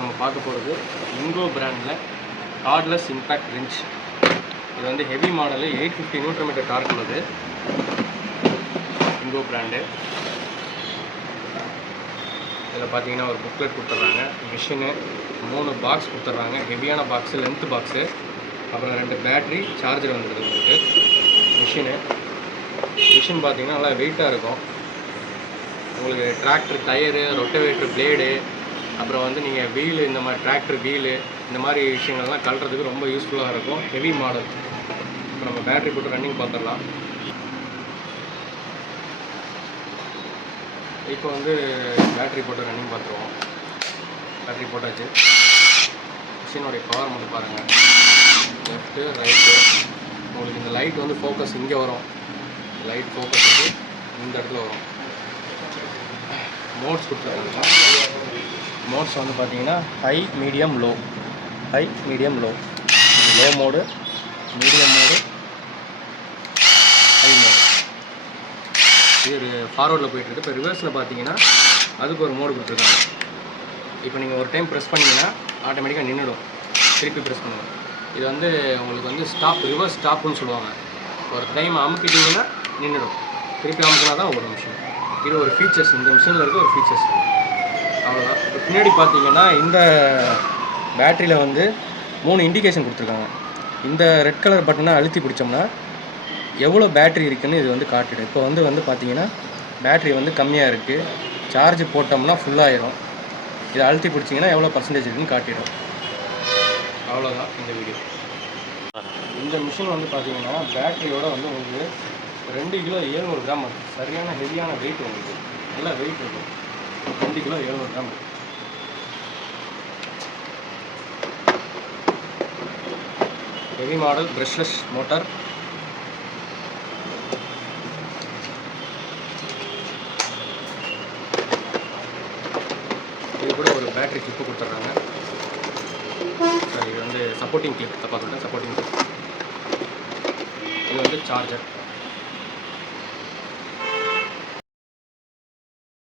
நம்ம பார்க்க போகிறது இங்கோ பிராண்டில் கார்ட்லெஸ் இம்பேக்ட் ரெஞ்ச். இது வந்து ஹெவி மாடலு 850 நியூட்டன் டார்க் உள்ளது. இங்கோ பிராண்டு. இதில் பார்த்தீங்கன்னா ஒரு புக்லெட் கொடுத்துட்றாங்க, மிஷினு 3 பாக்ஸ் கொடுத்துட்றாங்க, ஹெவியான பாக்ஸு, லென்த் பாக்ஸு, அப்புறம் 2 பேட்ரி, சார்ஜர் வந்துடுது உங்களுக்கு. மிஷின் பார்த்தீங்கன்னா நல்லா வெயிட்டாக இருக்கும். உங்களுக்கு டிராக்டர் டயரு, ரொட்டவேட்டர் பிளேடு, அப்புறம் வந்து நீங்கள் வீலு, இந்த மாதிரி டிராக்டர் வீலு, இந்த மாதிரி விஷயங்கள்லாம் கழட்டுறதுக்கு ரொம்ப யூஸ்ஃபுல்லாக இருக்கும். Heavy model. இப்போ நம்ம பேட்ரி போட்டு ரன்னிங் பார்த்துடலாம். இப்போ வந்து பேட்ரி போட்டு ரன்னிங் பார்த்துருவோம். பேட்ரி போட்டாச்சு. மிஷினுடைய பவர் மட்டும் பாருங்கள். Left right. உங்களுக்கு இந்த லைட் வந்து ஃபோக்கஸ் இங்கே வரும். லைட் ஃபோக்கஸ் வந்து இந்த இடத்துல வரும். மோட்ஸ் கொடுத்துருக்காங்க. மோட்ஸ் வந்து பார்த்தீங்கன்னா high, medium, low. High, medium, low. Low mode, medium mode, high mode. இது ஃபார்வர்டில் போயிட்டுருக்கு. இப்போ ரிவர்ஸில் பார்த்தீங்கன்னா அதுக்கு ஒரு மோடு கொடுத்துருக்காங்க. இப்போ நீங்கள் ஒரு டைம் ப்ரெஸ் பண்ணிங்கன்னா ஆட்டோமேட்டிக்காக நின்றுடும். திருப்பி ப்ரெஸ் பண்ணுவோம். இது வந்து உங்களுக்கு வந்து ஸ்டாப், ரிவர்ஸ் ஸ்டாப்புன்னு சொல்லுவாங்க. ஒரு டைம் அமுக்கிட்டிங்கன்னா நின்றுடும். திருப்பி அமுக்கினா தான் ஓடும் மிஷின். இது ஒரு ஃபீச்சர்ஸ், இந்த மிஷினில் இருக்க ஒரு ஃபீச்சர்ஸ். அவ்வளோதான். இப்போ பின்னாடி பார்த்தீங்கன்னா இந்த பேட்டரியில் வந்து 3 இண்டிகேஷன் கொடுத்துருக்காங்க. இந்த ரெட் கலர் பட்டனை அழுத்தி பிடிச்சோம்னா எவ்வளோ பேட்ரி இருக்குதுன்னு இது வந்து காட்டிடும். இப்போ வந்து பார்த்தீங்கன்னா பேட்ரி வந்து கம்மியாக இருக்குது, சார்ஜ் போட்டோம்னா ஃபுல்லாகிடும். இதை அழுத்தி பிடிச்சிங்கன்னா எவ்வளோ பர்சன்டேஜ் இருக்குதுன்னு காட்டிடும். அவ்வளோதான் இந்த வீடியோ. இந்த மிஷின் வந்து பார்த்தீங்கன்னா பேட்டரியோட வந்து உங்களுக்கு 2 கிலோ 700 கிராம் இருக்குது. சரியான ஹெவியான வெயிட் உங்களுக்கு. நல்லா வெயிட் இருக்கும். 2 கிலோ 700 கிராம் இருக்குது. Heavy model brushless motor. இது கூட ஒரு பேட்டரி கிளிப்பு கொடுத்துட்றாங்க. இது வந்து சப்போர்ட்டிங் கிளிப், தப்பாக சொல்லிட்டேன், சப்போர்ட்டிங் கிளிப். இது வந்து சார்ஜர்.